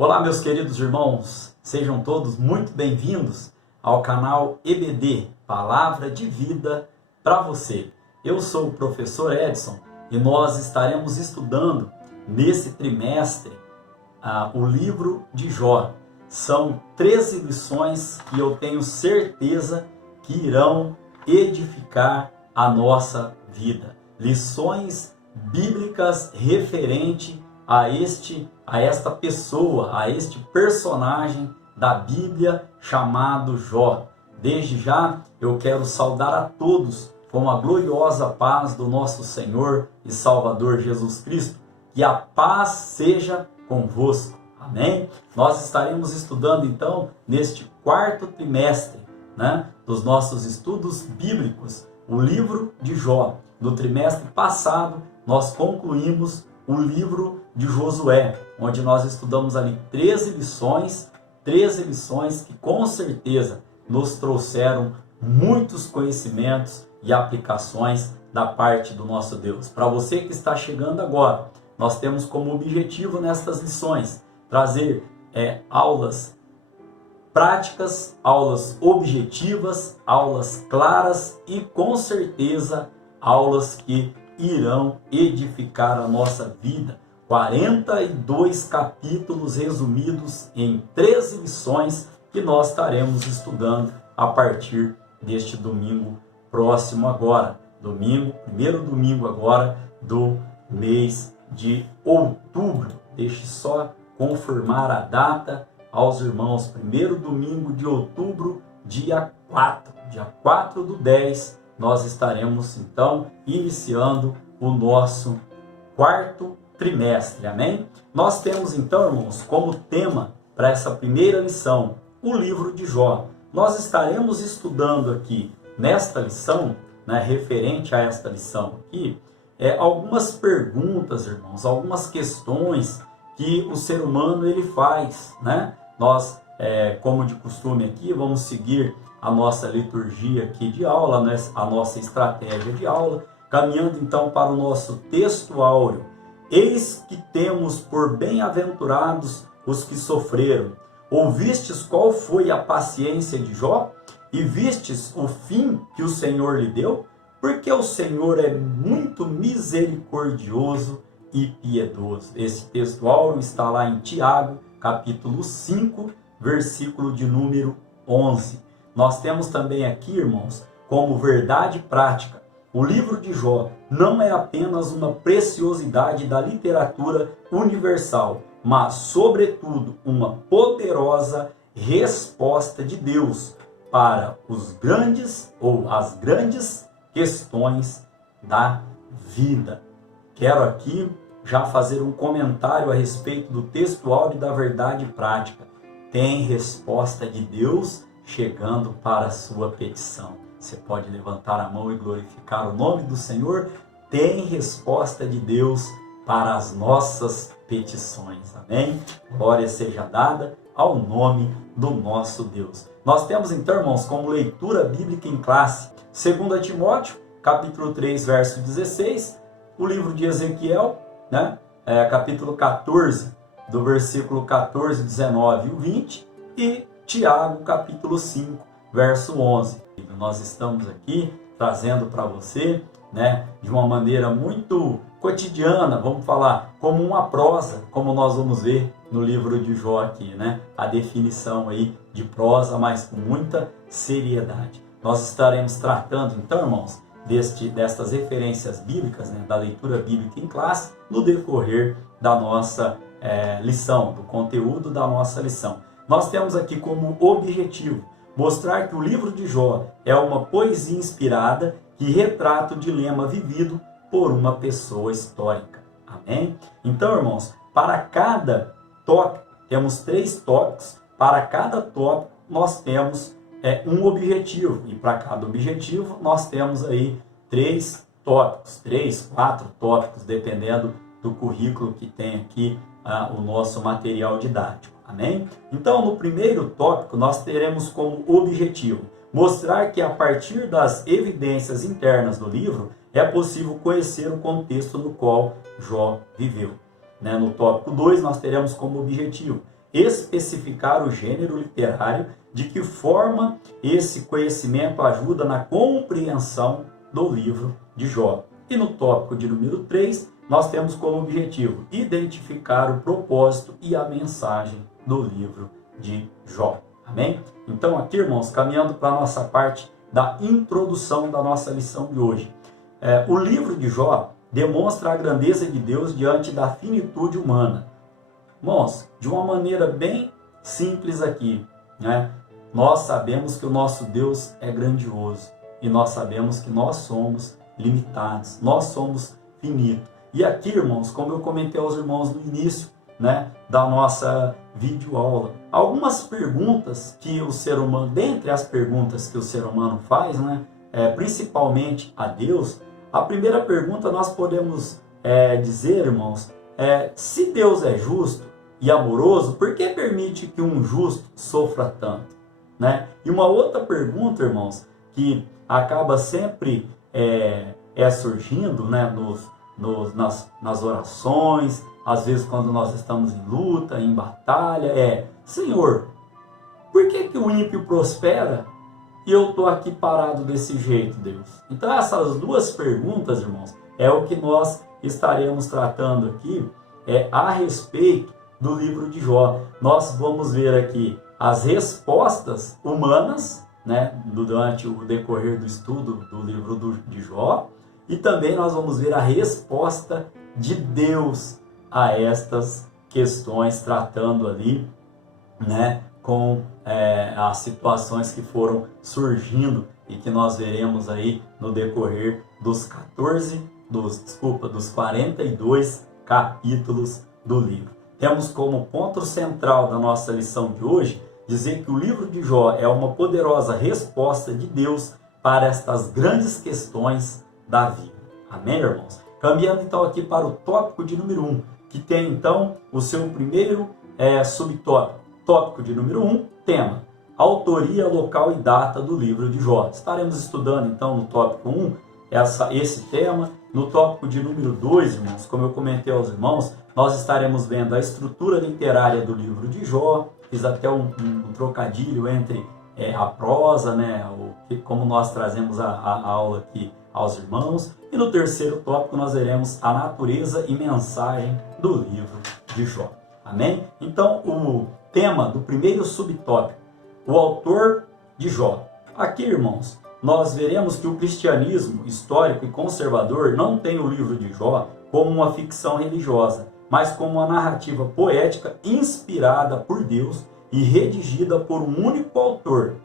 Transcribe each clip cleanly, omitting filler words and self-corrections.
Olá, meus queridos irmãos, sejam todos muito bem-vindos ao canal EBD, Palavra de Vida para você. Eu sou o professor Edson e nós estaremos estudando nesse trimestre o livro de Jó. São 13 lições que eu tenho certeza que irão edificar a nossa vida. Lições bíblicas referente a esta pessoa, a este personagem da Bíblia chamado Jó. Desde já eu quero saudar a todos com a gloriosa paz do nosso Senhor e Salvador Jesus Cristo. Que a paz seja convosco. Amém? Nós estaremos estudando então neste quarto trimestre, dos nossos estudos bíblicos, o livro de Jó. No trimestre passado nós concluímos o livro de Josué, onde nós estudamos ali 13 lições que com certeza nos trouxeram muitos conhecimentos e aplicações da parte do nosso Deus. Para você que está chegando agora, nós temos como objetivo nestas lições trazer aulas práticas, aulas objetivas, aulas claras e com certeza aulas que irão edificar a nossa vida. 42 capítulos resumidos em 13 lições que nós estaremos estudando a partir deste domingo próximo agora. Primeiro domingo agora do mês de outubro. Deixe só confirmar a data aos irmãos. Primeiro domingo de outubro, dia 4. Dia 4/10, nós estaremos então iniciando o nosso quarto trimestre, amém? Nós temos então, irmãos, como tema para essa primeira lição, o livro de Jó. Nós estaremos estudando aqui, nesta lição, referente a esta lição aqui, algumas perguntas, irmãos, algumas questões que o ser humano ele faz, Nós, como de costume aqui, vamos seguir a nossa liturgia aqui de aula, a nossa estratégia de aula, caminhando então para o nosso texto áureo. Eis que temos por bem-aventurados os que sofreram. Ouvistes qual foi a paciência de Jó? E vistes o fim que o Senhor lhe deu? Porque o Senhor é muito misericordioso e piedoso. Esse texto áureo está lá em Tiago, capítulo 5, versículo de número 11. Nós temos também aqui, irmãos, como verdade prática, o livro de Jó não é apenas uma preciosidade da literatura universal, mas, sobretudo, uma poderosa resposta de Deus para os grandes ou as grandes questões da vida. Quero aqui já fazer um comentário a respeito do texto áureo da verdade prática. Tem resposta de Deus chegando para a sua petição. Você pode levantar a mão e glorificar o nome do Senhor. Tem resposta de Deus para as nossas petições. Amém? Glória seja dada ao nome do nosso Deus. Nós temos então, irmãos, como leitura bíblica em classe, 2 Timóteo, capítulo 3, verso 16, o livro de Ezequiel, capítulo 14, do versículo 14, 19 e 20, e Tiago, capítulo 5, verso 11. Nós estamos aqui trazendo para você, de uma maneira muito cotidiana, vamos falar, como uma prosa, como nós vamos ver no livro de Jó aqui, a definição aí de prosa, mas com muita seriedade. Nós estaremos tratando, então, irmãos, destas referências bíblicas, da leitura bíblica em classe, no decorrer da nossa lição, do conteúdo da nossa lição. Nós temos aqui como objetivo mostrar que o livro de Jó é uma poesia inspirada que retrata o dilema vivido por uma pessoa histórica. Amém? Então, irmãos, para cada tópico, temos 3 tópicos. Para cada tópico, nós temos um objetivo. E para cada objetivo, nós temos aí 3 tópicos, 3, 4 tópicos, dependendo do currículo que tem aqui o nosso material didático. Amém? Então, no primeiro tópico, nós teremos como objetivo mostrar que a partir das evidências internas do livro é possível conhecer o contexto no qual Jó viveu. No tópico 2, nós teremos como objetivo especificar o gênero literário, de que forma esse conhecimento ajuda na compreensão do livro de Jó. E no tópico de número 3, nós temos como objetivo identificar o propósito e a mensagem do livro de Jó. Amém? Então aqui, irmãos, caminhando para a nossa parte da introdução da nossa lição de hoje. O livro de Jó demonstra a grandeza de Deus diante da finitude humana. Irmãos, de uma maneira bem simples aqui, né? Nós sabemos que o nosso Deus é grandioso e nós sabemos que nós somos limitados, nós somos finitos. E aqui, irmãos, como eu comentei aos irmãos no início, né, da nossa videoaula, algumas perguntas que o ser humano, dentre as perguntas que o ser humano faz, né, principalmente a Deus, a primeira pergunta nós podemos dizer, irmãos, se Deus é justo e amoroso, por que permite que um justo sofra tanto? Né? E uma outra pergunta, irmãos, que acaba sempre surgindo, né, nas orações, às vezes quando nós estamos em luta, em batalha, Senhor, por que o ímpio prospera e eu estou aqui parado desse jeito, Deus? Então essas duas perguntas, irmãos, é o que nós estaremos tratando aqui a respeito do livro de Jó. Nós vamos ver aqui as respostas humanas, né, durante o decorrer do estudo do livro de Jó, e também nós vamos ver a resposta de Deus a estas questões, tratando ali, né, com as situações que foram surgindo e que nós veremos aí no decorrer dos 42 capítulos do livro. Temos como ponto central da nossa lição de hoje dizer que o livro de Jó é uma poderosa resposta de Deus para estas grandes questões da vida. Amém, irmãos? Caminhando então aqui para o tópico de número 1, que tem então o seu primeiro subtópico. Tópico de número 1, tema: autoria, local e data do livro de Jó. Estaremos estudando então no tópico 1 esse tema. No tópico de número 2, irmãos, como eu comentei aos irmãos, nós estaremos vendo a estrutura literária do livro de Jó. Fiz até um trocadilho entre a prosa, né, como nós trazemos a aula aqui aos irmãos. E no terceiro tópico nós veremos a natureza e mensagem do livro de Jó. Amém? Então, o tema do primeiro subtópico, o autor de Jó. Aqui, irmãos, nós veremos que o cristianismo histórico e conservador não tem o livro de Jó como uma ficção religiosa, mas como uma narrativa poética inspirada por Deus e redigida por um único autor.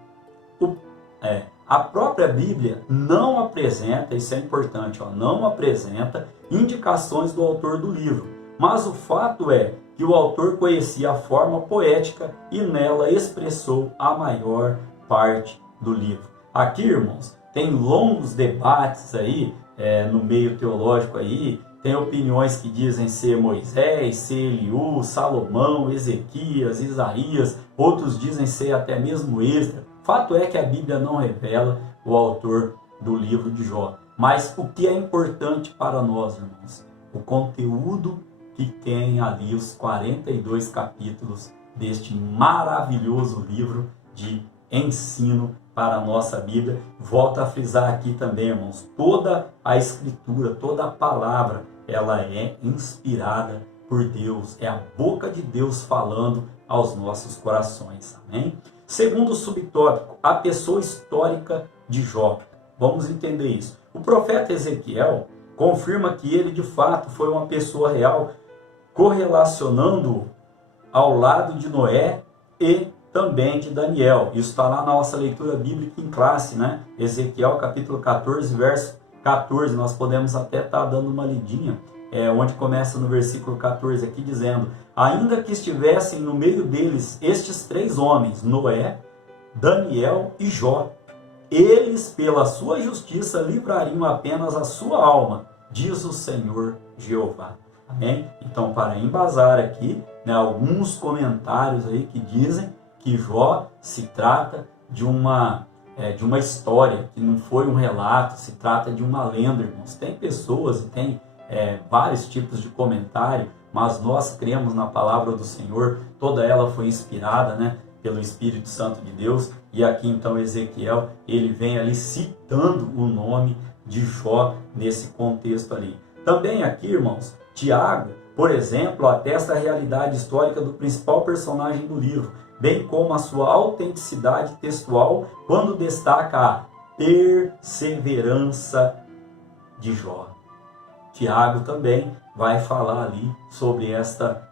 A própria Bíblia não apresenta, isso é importante, não apresenta indicações do autor do livro, mas o fato é que o autor conhecia a forma poética e nela expressou a maior parte do livro. Aqui, irmãos, tem longos debates aí no meio teológico aí, tem opiniões que dizem ser Moisés, ser Eliú, Salomão, Ezequias, Isaías, outros dizem ser até mesmo Esdras. Fato é que a Bíblia não revela o autor do livro de Jó. Mas o que é importante para nós, irmãos? O conteúdo que tem ali os 42 capítulos deste maravilhoso livro de ensino para a nossa Bíblia. Volto a frisar aqui também, irmãos, toda a escritura, toda a palavra, ela é inspirada por Deus. É a boca de Deus falando aos nossos corações. Amém? Segundo subtópico, a pessoa histórica de Jó. Vamos entender isso. O profeta Ezequiel confirma que ele de fato foi uma pessoa real, correlacionando-o ao lado de Noé e também de Daniel. Isso está lá na nossa leitura bíblica em classe, né? Ezequiel capítulo 14, verso 14. Nós podemos até estar dando uma lidinha, onde começa no versículo 14 aqui dizendo: ainda que estivessem no meio deles estes 3 homens, Noé, Daniel e Jó, eles pela sua justiça livrariam apenas a sua alma, diz o Senhor Jeová. Amém? Então, para embasar aqui, né, alguns comentários aí que dizem que Jó se trata de uma história, que não foi um relato, se trata de uma lenda, irmãos. Tem pessoas e tem vários tipos de comentário, mas nós cremos na palavra do Senhor, toda ela foi inspirada, né, pelo Espírito Santo de Deus. E aqui então Ezequiel, ele vem ali citando o nome de Jó nesse contexto ali. Também aqui, irmãos, Tiago, por exemplo, atesta a realidade histórica do principal personagem do livro, bem como a sua autenticidade textual, quando destaca a perseverança de Jó. Tiago também vai falar ali sobre esta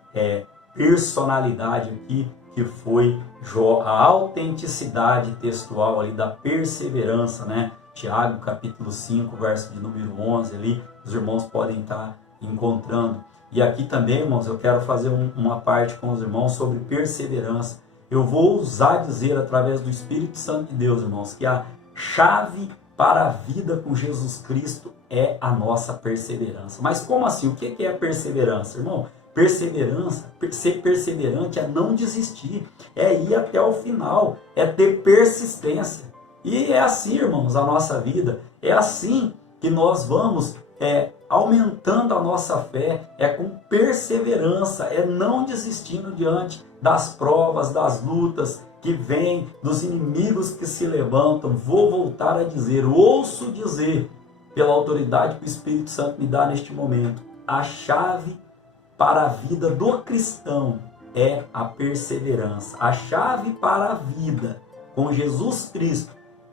personalidade aqui, que foi Jó, a autenticidade textual ali da perseverança, né? Tiago capítulo 5, verso de número 11 ali, os irmãos podem estar encontrando. E aqui também, irmãos, eu quero fazer uma parte com os irmãos sobre perseverança. Eu vou ousar dizer através do Espírito Santo de Deus, irmãos, que a chave para a vida com Jesus Cristo é a nossa perseverança. Mas como assim? O que é perseverança, irmão? Perseverança, ser perseverante é não desistir, é ir até o final, é ter persistência. E é assim, irmãos, a nossa vida, é assim que nós vamos aumentando a nossa fé, é com perseverança, é não desistindo diante das provas, das lutas que vêm, dos inimigos que se levantam. Vou voltar a dizer, ouço dizer, pela autoridade que o Espírito Santo me dá neste momento, a chave para a vida do cristão é a perseverança. A chave para a vida com Jesus Cristo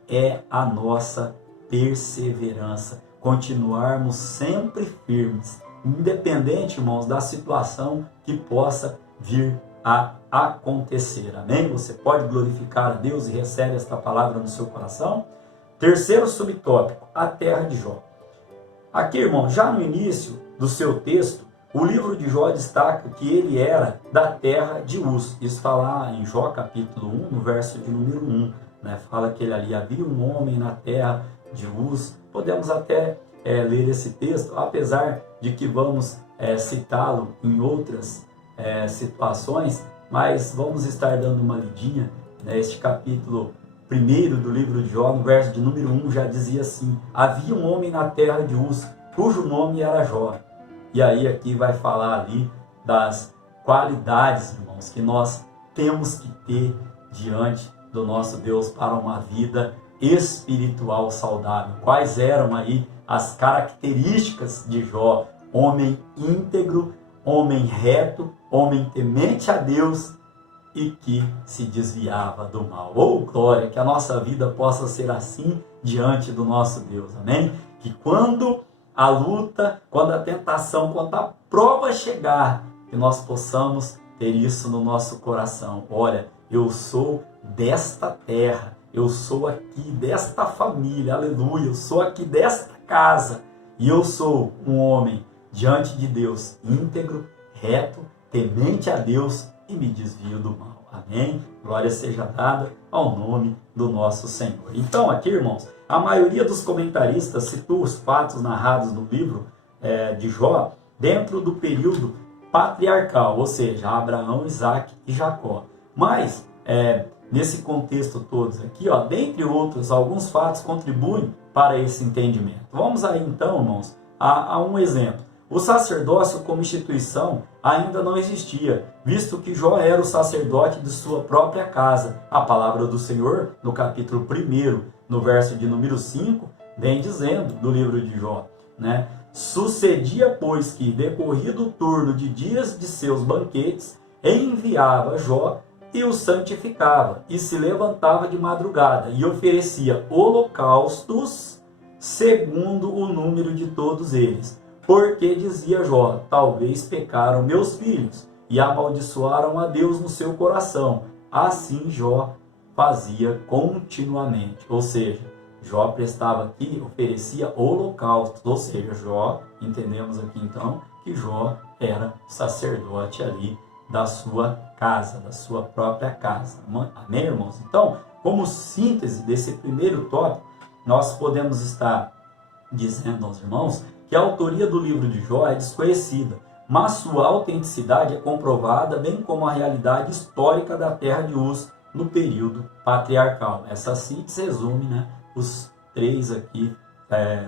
é a nossa perseverança. Continuarmos sempre firmes, independente, irmãos, da situação que possa vir a acontecer. Amém? Você pode glorificar a Deus e recebe esta palavra no seu coração? Terceiro subtópico, a terra de Jó. Aqui, irmão, já no início do seu texto, o livro de Jó destaca que ele era da terra de Uz. Isso está lá em Jó capítulo 1, no verso de número 1. Né? Fala que ele ali havia um homem na terra de Uz. Podemos até ler esse texto, apesar de que vamos citá-lo em outras situações, mas vamos estar dando uma lidinha. Este capítulo 1 do livro de Jó, no verso de número 1, já dizia assim: havia um homem na terra de Uz, cujo nome era Jó. E aí aqui vai falar ali das qualidades, irmãos, que nós temos que ter diante do nosso Deus para uma vida espiritual saudável. Quais eram aí as características de Jó? Homem íntegro, homem reto, homem temente a Deus e que se desviava do mal. Oh, glória, que a nossa vida possa ser assim diante do nosso Deus, amém? Que quando a luta, quando a tentação, quando a prova chegar, que nós possamos ter isso no nosso coração. Olha, eu sou desta terra, eu sou aqui desta família, aleluia, eu sou aqui desta casa, e eu sou um homem diante de Deus íntegro, reto, temente a Deus e me desvio do mal. Amém? Glória seja dada ao nome do nosso Senhor. Então aqui, irmãos, a maioria dos comentaristas citou os fatos narrados no livro de Jó dentro do período patriarcal, ou seja, Abraão, Isaac e Jacó. Mas, nesse contexto todo aqui, dentre outros, alguns fatos contribuem para esse entendimento. Vamos aí então, irmãos, a um exemplo. O sacerdócio como instituição ainda não existia, visto que Jó era o sacerdote de sua própria casa. A palavra do Senhor, no capítulo 1, no verso de número 5, vem dizendo, do livro de Jó, né? Sucedia, pois, que, decorrido o turno de dias de seus banquetes, enviava Jó e o santificava, e se levantava de madrugada, e oferecia holocaustos segundo o número de todos eles. Porque dizia Jó, talvez pecaram meus filhos, e amaldiçoaram a Deus no seu coração. Assim Jó fazia continuamente. Ou seja, Jó prestava aqui, oferecia holocaustos. Ou seja, Jó, entendemos aqui então, que Jó era sacerdote ali da sua casa, da sua própria casa. Amém, irmãos? Então, como síntese desse primeiro tópico, nós podemos estar dizendo aos irmãos que a autoria do livro de Jó é desconhecida, mas sua autenticidade é comprovada, bem como a realidade histórica da terra de Uz no período patriarcal. Essa síntese resume, né, os três aqui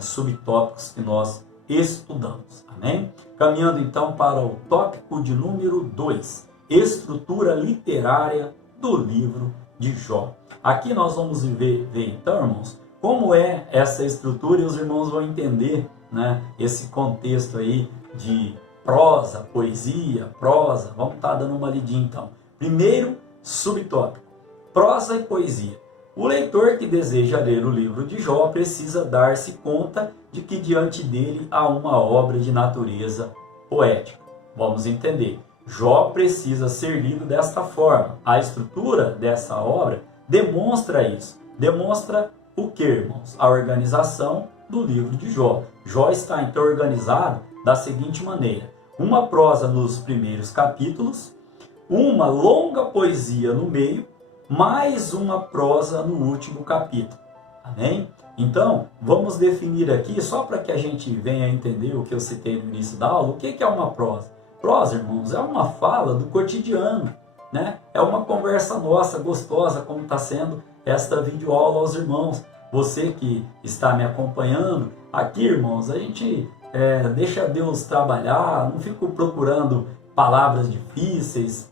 subtópicos que nós estudamos. Amém? Caminhando então para o tópico de número 2, estrutura literária do livro de Jó. Aqui nós vamos ver então, irmãos, como é essa estrutura, e os irmãos vão entender, né, esse contexto aí de prosa, poesia, prosa. Vamos estar dando uma lidinha então. Primeiro subtópico, prosa e poesia. O leitor que deseja ler o livro de Jó precisa dar-se conta de que diante dele há uma obra de natureza poética. Vamos entender. Jó precisa ser lido desta forma. A estrutura dessa obra demonstra isso. Demonstra o que, irmãos? A organização do livro de Jó. Jó está então organizado da seguinte maneira: uma prosa nos primeiros capítulos, uma longa poesia no meio, mais uma prosa no último capítulo. Amém? Então, vamos definir aqui, só para que a gente venha entender o que eu citei no início da aula, o que é uma prosa? Prosa, irmãos, é uma fala do cotidiano, né? É uma conversa nossa, gostosa, como está sendo esta videoaula aos irmãos. Você que está me acompanhando, aqui, irmãos, a gente deixa Deus trabalhar, não fico procurando palavras difíceis,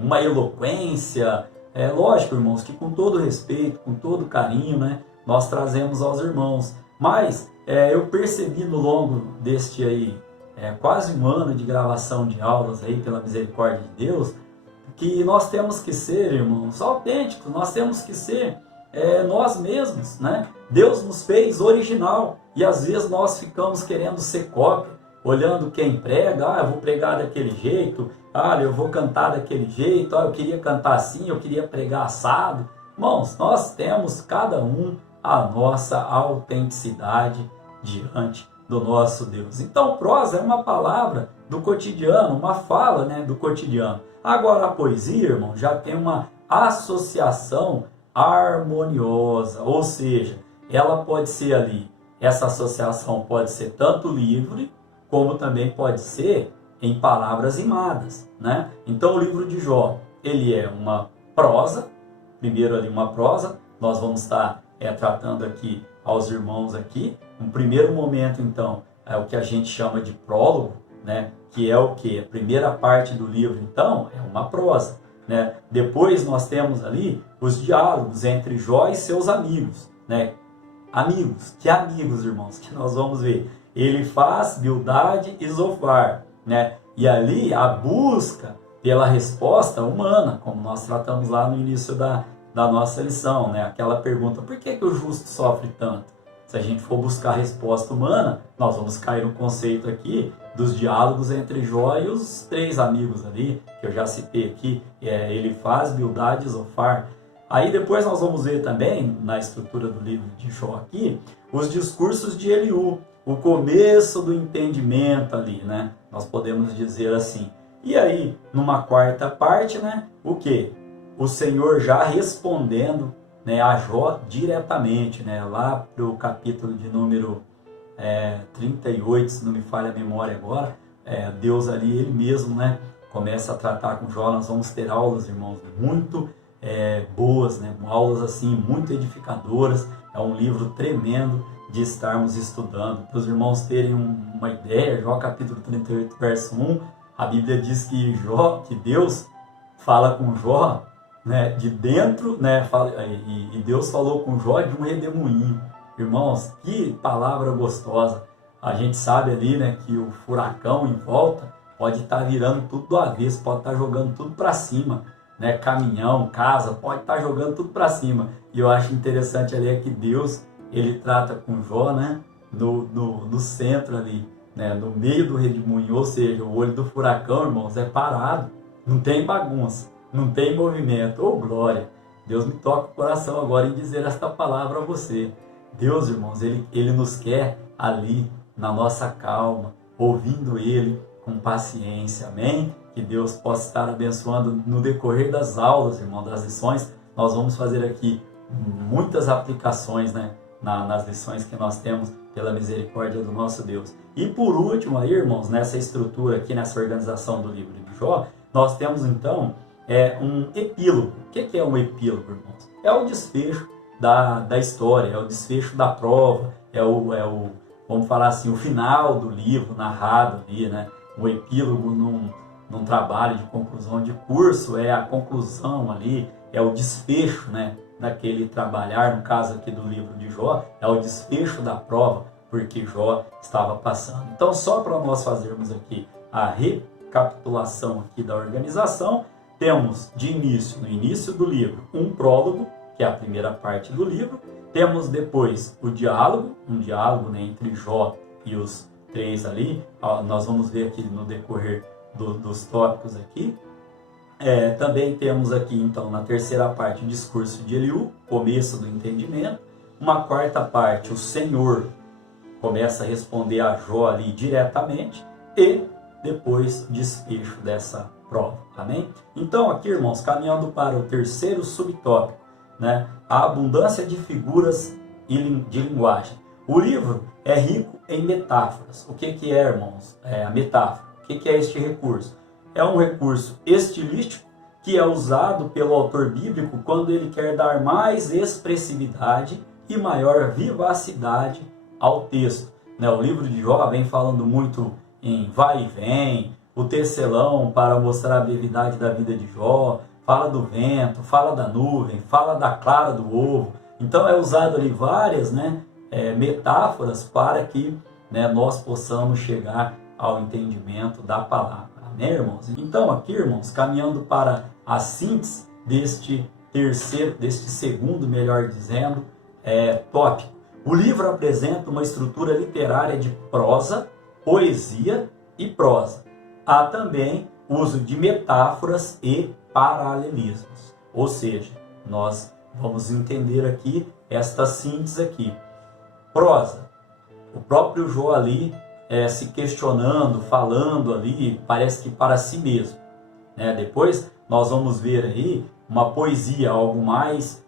uma eloquência. É lógico, irmãos, que com todo respeito, com todo carinho, né, nós trazemos aos irmãos. Mas eu percebi no longo deste aí, quase um ano de gravação de aulas aí, pela misericórdia de Deus, que nós temos que ser, irmãos, autênticos, nós temos que ser nós mesmos, né? Deus nos fez original e às vezes nós ficamos querendo ser cópia, olhando quem prega, eu vou pregar daquele jeito, eu vou cantar daquele jeito, eu queria cantar assim, eu queria pregar assado. Irmãos, nós temos cada um a nossa autenticidade diante do nosso Deus. Então, prosa é uma palavra do cotidiano, uma fala, né, do cotidiano. Agora, a poesia, irmão, já tem uma associação harmoniosa, ou seja, ela pode ser ali, essa associação pode ser tanto livre, como também pode ser em palavras rimadas, né? Então, o livro de Jó, ele é uma prosa, primeiro ali uma prosa, nós vamos estar tratando aqui aos irmãos aqui. Um primeiro momento, então, é o que a gente chama de prólogo, né? Que é o que? A primeira parte do livro, então, é uma prosa, né? Depois nós temos ali os diálogos entre Jó e seus amigos, né? Amigos, que amigos, irmãos, que nós vamos ver. Elifaz, Bildade e Zofar, né? E ali a busca pela resposta humana, como nós tratamos lá no início da nossa lição, né? Aquela pergunta, por que o justo sofre tanto? Se a gente for buscar a resposta humana, nós vamos cair no conceito aqui dos diálogos entre Jó e os três amigos ali, que eu já citei aqui, Elifaz, Bildade e Zofar. Aí depois nós vamos ver também, na estrutura do livro de Jó aqui, os discursos de Eliú, o começo do entendimento ali, né? Nós podemos dizer assim. E aí, numa quarta parte, né? O quê? O Senhor já respondendo, né, a Jó diretamente, né? Lá para o capítulo de número 38, se não me falha a memória agora, Deus ali, Ele mesmo, né? Começa a tratar com Jó. Nós vamos ter aulas, irmãos, muito boas, né? Aulas assim, muito edificadoras. É um livro tremendo de estarmos estudando. Para os irmãos terem uma ideia, Jó capítulo 38, verso 1, a Bíblia diz que Deus fala com Jó, né, de dentro, né, e Deus falou com Jó de um redemoinho. Irmãos, que palavra gostosa. A gente sabe ali, né, que o furacão em volta pode estar virando tudo do avesso, pode estar jogando tudo para cima, né, caminhão, casa, pode estar jogando tudo para cima. E eu acho interessante ali que Deus, Ele trata com Jó, né, no centro ali, né, no meio do redemoinho, ou seja, o olho do furacão, irmãos, é parado, não tem bagunça, não tem movimento. Oh, glória! Deus me toca o coração agora em dizer esta palavra a você. Deus, irmãos, Ele nos quer ali, na nossa calma, ouvindo Ele com paciência, amém? Que Deus possa estar abençoando no decorrer das aulas, irmão, das lições. Nós vamos fazer aqui muitas aplicações, né, nas lições que nós temos pela misericórdia do nosso Deus. E por último aí, irmãos, nessa estrutura aqui, nessa organização do livro de Jó, nós temos então um epílogo. O que é um epílogo, irmãos? É o desfecho da história, é o desfecho da prova, é o vamos falar assim, o final do livro narrado ali, né? O epílogo num trabalho de conclusão de curso é a conclusão ali, é o desfecho, né? Daquele trabalhar, no caso aqui do livro de Jó, é o desfecho da prova, porque Jó estava passando. Então, só para nós fazermos aqui a recapitulação aqui da organização, temos de início, no início do livro, um prólogo, que é a primeira parte do livro. Temos depois o diálogo, um diálogo, né, entre Jó e os três ali. Nós vamos ver aqui no decorrer dos tópicos aqui. Também temos aqui, então, na terceira parte, o discurso de Eliú, começo do entendimento. Uma quarta parte, o Senhor começa a responder a Jó ali diretamente. E depois o desfecho dessa prova. Amém? Então, aqui, irmãos, caminhando para o terceiro subtópico, né? A abundância de figuras de linguagem. O livro é rico em metáforas. O que é, irmãos? A metáfora. O que é este recurso? É um recurso estilístico que é usado pelo autor bíblico quando ele quer dar mais expressividade e maior vivacidade ao texto. Né? O livro de Jó vem falando muito em vai e vem, o tecelão para mostrar a brevidade da vida de Jó, fala do vento, fala da nuvem, fala da clara do ovo. Então é usado ali várias, né, metáforas para que, né, nós possamos chegar ao entendimento da palavra. Amém, irmãos? Então aqui, irmãos, caminhando para a síntese deste segundo, melhor dizendo, tópico. O livro apresenta uma estrutura literária de prosa, poesia e prosa. Há também uso de metáforas e paralelismos. Ou seja, nós vamos entender aqui esta síntese aqui. Prosa. O próprio Jó ali se questionando, falando ali, parece que para si mesmo. Né? Depois nós vamos ver aí uma poesia, algo mais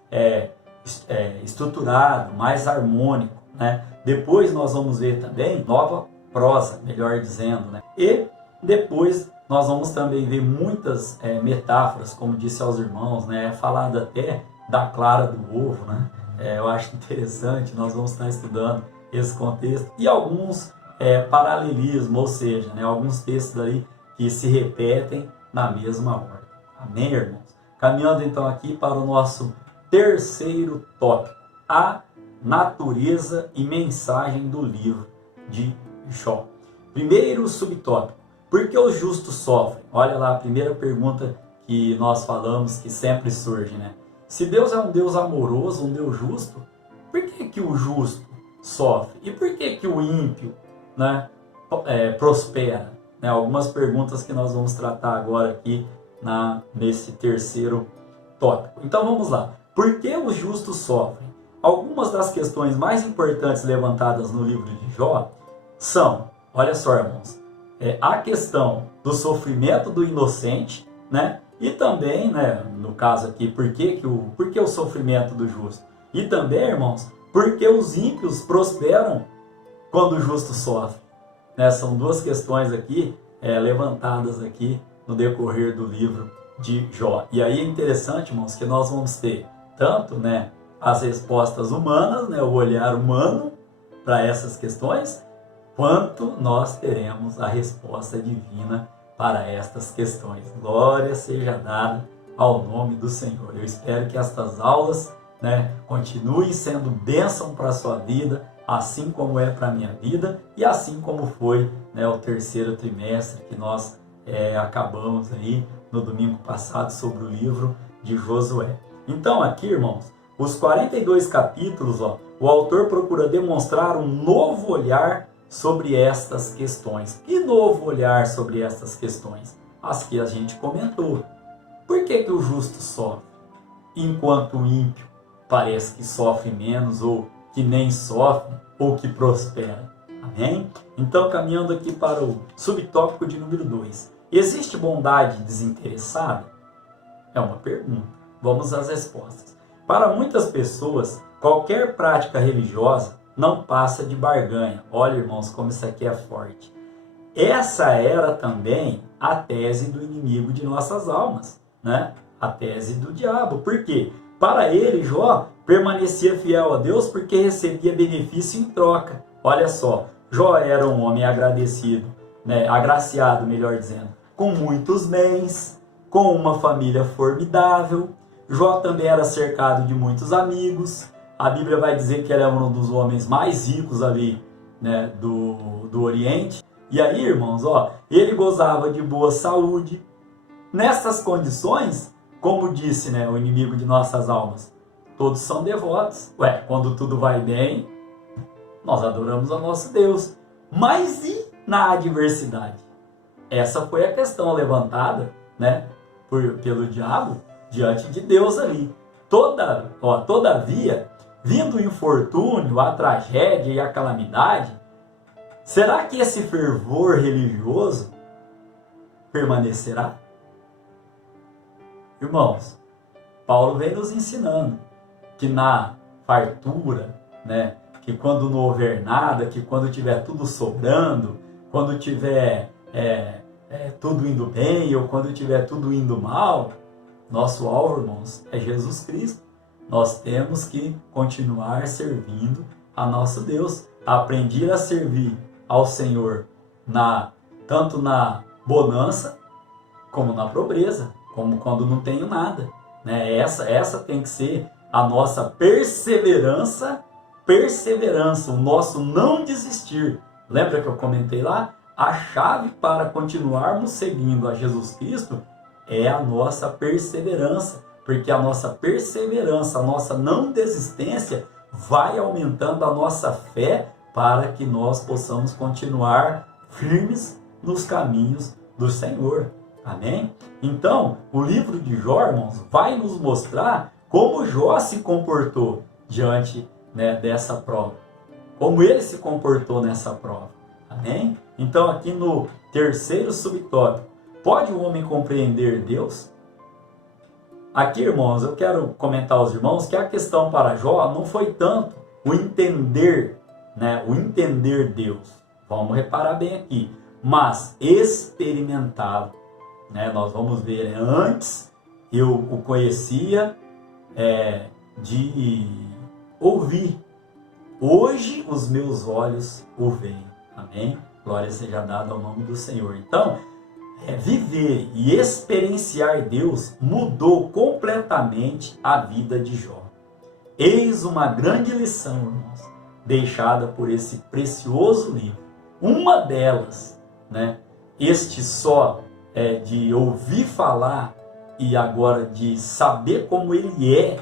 estruturado, mais harmônico. Né? Depois nós vamos ver também nova prosa, melhor dizendo. Né? E depois nós vamos também ver muitas metáforas, como disse aos irmãos, né? Falado até da clara do ovo. Né? Eu acho interessante, nós vamos estar estudando esse contexto. E alguns paralelismos, ou seja, né? Alguns textos ali que se repetem na mesma ordem. Amém, irmãos? Caminhando então aqui para o nosso terceiro tópico, a natureza e mensagem do livro de Jó. Primeiro subtópico, por que os justos sofrem? Olha lá a primeira pergunta que nós falamos, que sempre surge, né? Se Deus é um Deus amoroso, um Deus justo, por que o justo sofre? E por que o ímpio, né, prospera? Né? Algumas perguntas que nós vamos tratar agora aqui nesse terceiro tópico. Então vamos lá. Por que os justos sofrem? Algumas das questões mais importantes levantadas no livro de Jó são, olha só, irmãos, a questão do sofrimento do inocente, né? E também, né, no caso aqui, por que o sofrimento do justo? E também, irmãos, por que os ímpios prosperam quando o justo sofre? Né? São duas questões aqui levantadas aqui no decorrer do livro de Jó. E aí é interessante, irmãos, que nós vamos ter tanto, né, as respostas humanas, né, o olhar humano para essas questões, quanto nós teremos a resposta divina para estas questões. Glória seja dada ao nome do Senhor. Eu espero que estas aulas, né, continuem sendo bênção para a sua vida, assim como é para a minha vida, e assim como foi, né, o terceiro trimestre que nós acabamos aí no domingo passado sobre o livro de Josué. Então aqui, irmãos, os 42 capítulos, o autor procura demonstrar um novo olhar sobre estas questões. Que novo olhar sobre estas questões? As que a gente comentou. Por que o justo sofre, enquanto o ímpio parece que sofre menos, ou que nem sofre, ou que prospera? Amém? Então, caminhando aqui para o subtópico de número 2. Existe bondade desinteressada? É uma pergunta. Vamos às respostas. Para muitas pessoas, qualquer prática religiosa não passa de barganha. Olha, irmãos, como isso aqui é forte. Essa era também a tese do inimigo de nossas almas, né? A tese do diabo. Por quê? Para ele, Jó permanecia fiel a Deus porque recebia benefício em troca. Olha só, Jó era um homem agradecido, né, agraciado, melhor dizendo, com muitos bens, com uma família formidável. Jó também era cercado de muitos amigos. A Bíblia vai dizer que ele era um dos homens mais ricos ali, né, do Oriente. E aí, irmãos, ó, ele gozava de boa saúde. Nessas condições, como disse, né, o inimigo de nossas almas, todos são devotos. Ué, quando tudo vai bem, nós adoramos ao nosso Deus. Mas e na adversidade? Essa foi a questão levantada, né, pelo diabo diante de Deus ali. Todavia, vindo o infortúnio, a tragédia e a calamidade, será que esse fervor religioso permanecerá? Irmãos, Paulo vem nos ensinando que na fartura, né, que quando não houver nada, que quando tiver tudo sobrando, quando tiver tudo indo bem ou quando tiver tudo indo mal, nosso alvo, irmãos, é Jesus Cristo. Nós temos que continuar servindo a nosso Deus. Aprendi a servir ao Senhor tanto na bonança como na pobreza, como quando não tenho nada, né? Essa tem que ser a nossa perseverança, o nosso não desistir. Lembra que eu comentei lá? A chave para continuarmos seguindo a Jesus Cristo é a nossa perseverança, porque a nossa perseverança, a nossa não desistência vai aumentando a nossa fé para que nós possamos continuar firmes nos caminhos do Senhor. Amém? Então, o livro de Jó, irmãos, vai nos mostrar como Jó se comportou diante, né, dessa prova. Como ele se comportou nessa prova. Amém? Então, aqui no terceiro subtópico, pode o homem compreender Deus? Aqui, irmãos, eu quero comentar aos irmãos que a questão para Jó não foi tanto o entender, né, o entender Deus. Vamos reparar bem aqui. Mas experimentá-lo. Né? Nós vamos ver, antes eu o conhecia de ouvir. Hoje os meus olhos o veem. Amém? Glória seja dada ao nome do Senhor. Então, viver e experienciar Deus mudou completamente a vida de Jó. Eis uma grande lição, irmãos, deixada por esse precioso livro. Uma delas, né, este só de ouvir falar e agora de saber como ele é,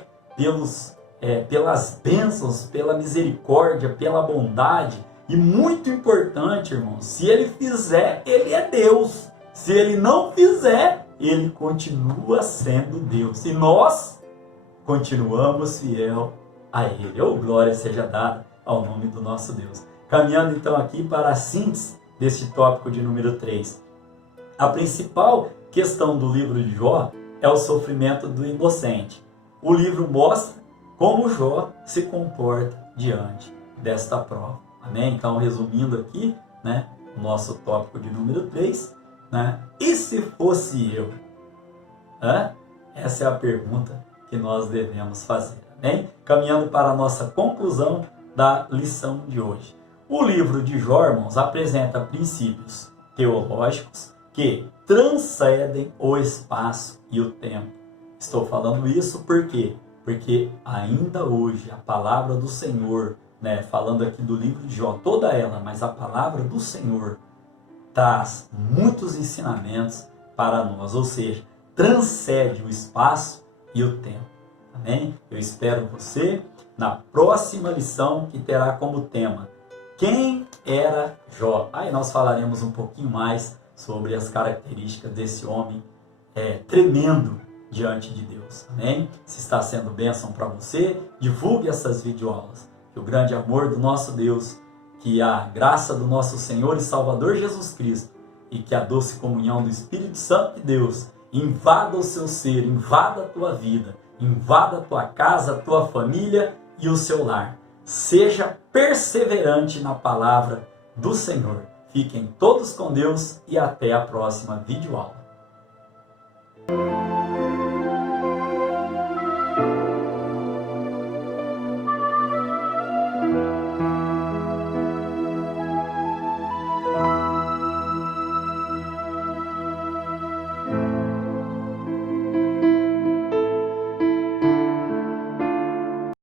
pelas bênçãos, pela misericórdia, pela bondade. E muito importante, irmão, se ele fizer, ele é Deus. Se ele não fizer, ele continua sendo Deus. E nós continuamos fiel a ele. Oh, glória seja dada ao nome do nosso Deus. Caminhando então aqui para a síntese deste tópico de número 3. A principal questão do livro de Jó é o sofrimento do inocente. O livro mostra como Jó se comporta diante desta prova. Amém? Então, resumindo aqui, né, o nosso tópico de número 3, né? E se fosse eu? Essa é a pergunta que nós devemos fazer. Amém? Caminhando para a nossa conclusão da lição de hoje. O livro de Jó, irmãos, apresenta princípios teológicos que transcendem o espaço e o tempo. Estou falando isso por quê? Porque ainda hoje a palavra do Senhor, né, falando aqui do livro de Jó, toda ela, mas a palavra do Senhor traz muitos ensinamentos para nós, ou seja, transcende o espaço e o tempo. Amém? Eu espero você na próxima lição, que terá como tema quem era Jó. Aí nós falaremos um pouquinho mais sobre as características desse homem tremendo diante de Deus. Amém? Se está sendo bênção para você, divulgue essas videoaulas. Que o grande amor do nosso Deus, que a graça do nosso Senhor e Salvador Jesus Cristo e que a doce comunhão do Espírito Santo de Deus invada o seu ser, invada a tua vida, invada a tua casa, a tua família e o seu lar. Seja perseverante na palavra do Senhor. Fiquem todos com Deus e até a próxima videoaula.